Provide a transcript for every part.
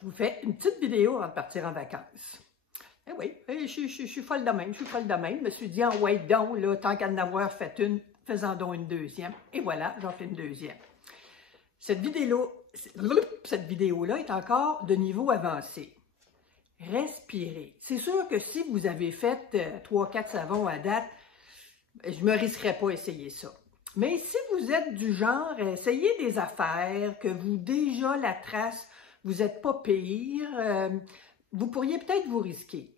je vous fais une petite vidéo avant de partir en vacances. Eh oui, je suis folle de même, Je me suis dit, en ouais donc, là, tant qu'à en avoir fait une, faisant donc une deuxième. Et voilà, j'en fais une deuxième. Cette vidéo-là est encore de niveau avancé. Respirez. C'est sûr que si vous avez fait 3-4 savons à date, je ne me risquerais pas à essayer ça. Mais si vous êtes du genre à essayer des affaires, que vous déjà la trace, vous n'êtes pas pire, vous pourriez peut-être vous risquer.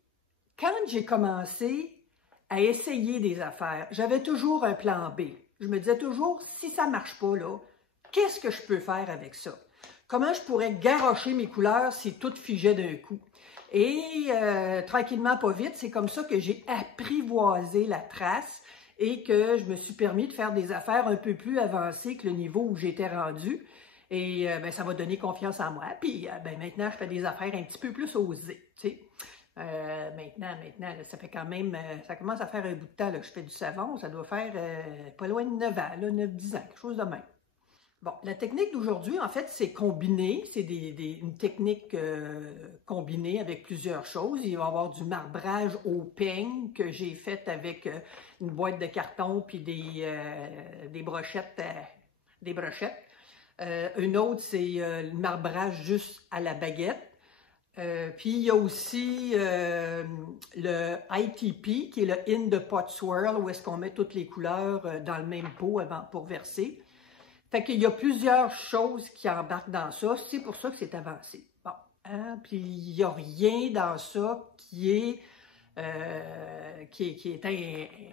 Quand j'ai commencé à essayer des affaires, j'avais toujours un plan B. Je me disais toujours, si ça ne marche pas, là, qu'est-ce que je peux faire avec ça? Comment je pourrais garrocher mes couleurs si tout figeait d'un coup? Et tranquillement, pas vite, c'est comme ça que j'ai apprivoisé la trace et que je me suis permis de faire des affaires un peu plus avancées que le niveau où j'étais rendue. Et ça m'a donné confiance en moi. Puis maintenant, je fais des affaires un petit peu plus osées. Tu sais. Maintenant, là, ça fait quand même, ça commence à faire un bout de temps là, que je fais du savon. Ça doit faire pas loin de 9 ans, 9-10 ans, quelque chose de même. Bon, la technique d'aujourd'hui, en fait, c'est combiner. C'est une technique combinée avec plusieurs choses. Il va y avoir du marbrage au peigne que j'ai fait avec une boîte de carton puis des brochettes. Une autre, c'est le marbrage juste à la baguette. Puis il y a aussi le ITP, qui est le In the Pot Swirl, où est-ce qu'on met toutes les couleurs dans le même pot pour verser. Fait qu'il y a plusieurs choses qui embarquent dans ça. C'est pour ça que c'est avancé. Bon, hein? Puis il n'y a rien dans ça qui est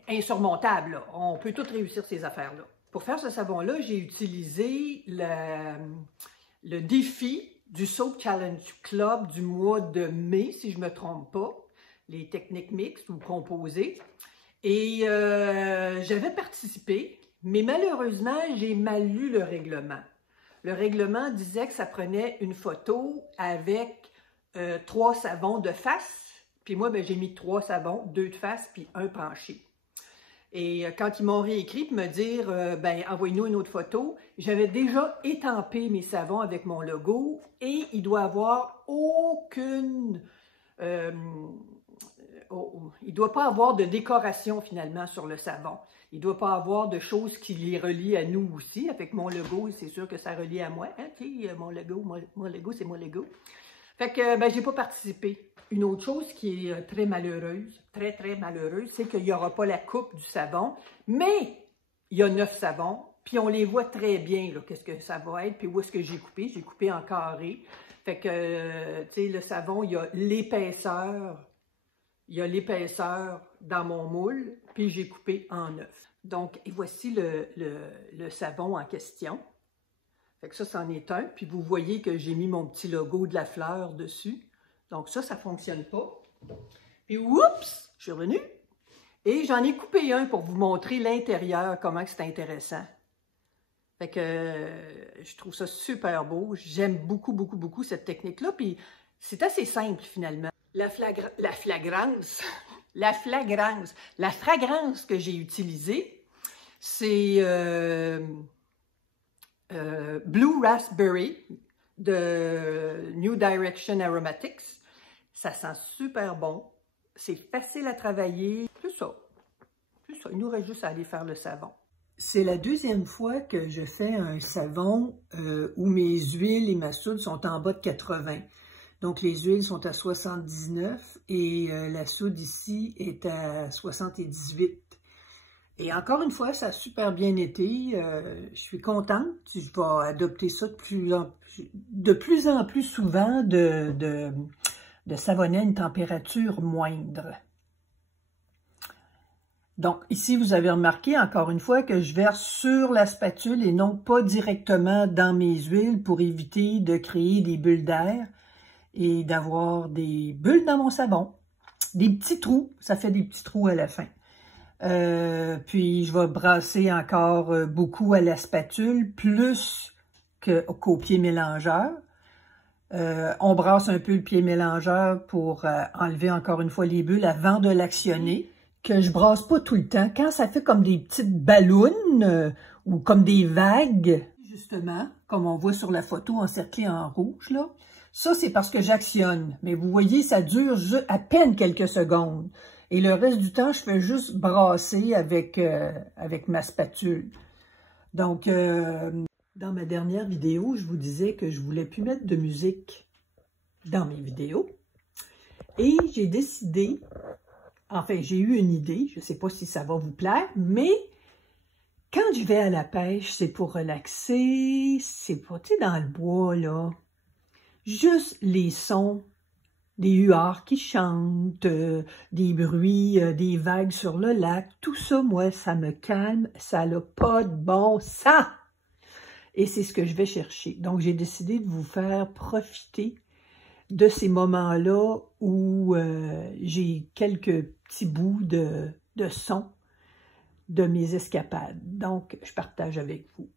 insurmontable, là. On peut tout réussir ces affaires-là. Pour faire ce savon-là, j'ai utilisé le défi du Soap Challenge Club du mois de mai, si je ne me trompe pas, les techniques mixtes ou composées. Et j'avais participé. Mais malheureusement, j'ai mal lu le règlement. Le règlement disait que ça prenait une photo avec 3 savons de face. Puis moi, j'ai mis 3 savons, 2 de face, puis 1 penché. Et quand ils m'ont réécrit pour me dire, envoyez-nous une autre photo, j'avais déjà étampé mes savons avec mon logo et il doit avoir aucune... il ne doit pas avoir de décoration finalement sur le savon. Il ne doit pas avoir de choses qui les relient à nous aussi. Avec mon logo, c'est sûr que ça relie à moi. Hein? Mon logo, c'est mon logo. Fait que, j'ai pas participé. Une autre chose qui est très malheureuse, très, très malheureuse, c'est qu'il n'y aura pas la coupe du savon, mais il y a 9 savons, puis on les voit très bien, qu'est-ce que ça va être, puis où est-ce que j'ai coupé. J'ai coupé en carré. Fait que, tu sais, le savon, il y a l'épaisseur. Il y a l'épaisseur dans mon moule, puis j'ai coupé en 9. Donc, et voici le savon en question. Fait que ça, c'en est un. Puis vous voyez que j'ai mis mon petit logo de la fleur dessus. Donc ça, ça ne fonctionne pas. Puis, oups, je suis revenue. Et j'en ai coupé un pour vous montrer l'intérieur, comment c'est intéressant. Fait que je trouve ça super beau. J'aime beaucoup, beaucoup, beaucoup cette technique-là. Puis c'est assez simple, finalement. La fragrance que j'ai utilisée, c'est Blue Raspberry de New Direction Aromatics. Ça sent super bon. C'est facile à travailler. C'est ça. Il nous reste juste à aller faire le savon. C'est la deuxième fois que je fais un savon où mes huiles et ma soude sont en bas de 80. Donc, les huiles sont à 79 et la soude ici est à 78. Et encore une fois, ça a super bien été. Je suis contente. Je vais adopter ça de plus en plus souvent de savonner à une température moindre. Donc, ici, vous avez remarqué, encore une fois, que je verse sur la spatule et non pas directement dans mes huiles pour éviter de créer des bulles d'air et d'avoir des bulles dans mon savon. Des petits trous, ça fait des petits trous à la fin. Puis, je vais brasser encore beaucoup à la spatule, plus qu'au pied mélangeur. On brasse un peu le pied mélangeur pour enlever encore une fois les bulles avant de l'actionner. Que je brasse pas tout le temps. Quand ça fait comme des petites ballons ou comme des vagues, justement, comme on voit sur la photo encerclée en rouge, là, Ça, c'est parce que j'actionne. Mais vous voyez, ça dure à peine quelques secondes. Et le reste du temps, je fais juste brasser avec ma spatule. Donc, dans ma dernière vidéo, je vous disais que je voulais plus mettre de musique dans mes vidéos. Et j'ai décidé, enfin, j'ai eu une idée, je ne sais pas si ça va vous plaire, mais quand je vais à la pêche, c'est pour relaxer, c'est pour, tu sais, dans le bois, là, juste les sons, des huards qui chantent, des bruits, des vagues sur le lac, tout ça, moi, ça me calme, ça n'a pas de bon sens. Et c'est ce que je vais chercher. Donc, j'ai décidé de vous faire profiter de ces moments-là où j'ai quelques petits bouts de son de mes escapades. Donc, je partage avec vous.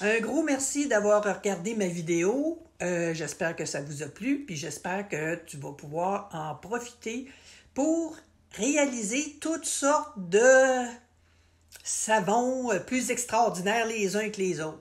Un gros merci d'avoir regardé ma vidéo. J'espère que ça vous a plu, puis j'espère que tu vas pouvoir en profiter pour réaliser toutes sortes de savons plus extraordinaires les uns que les autres.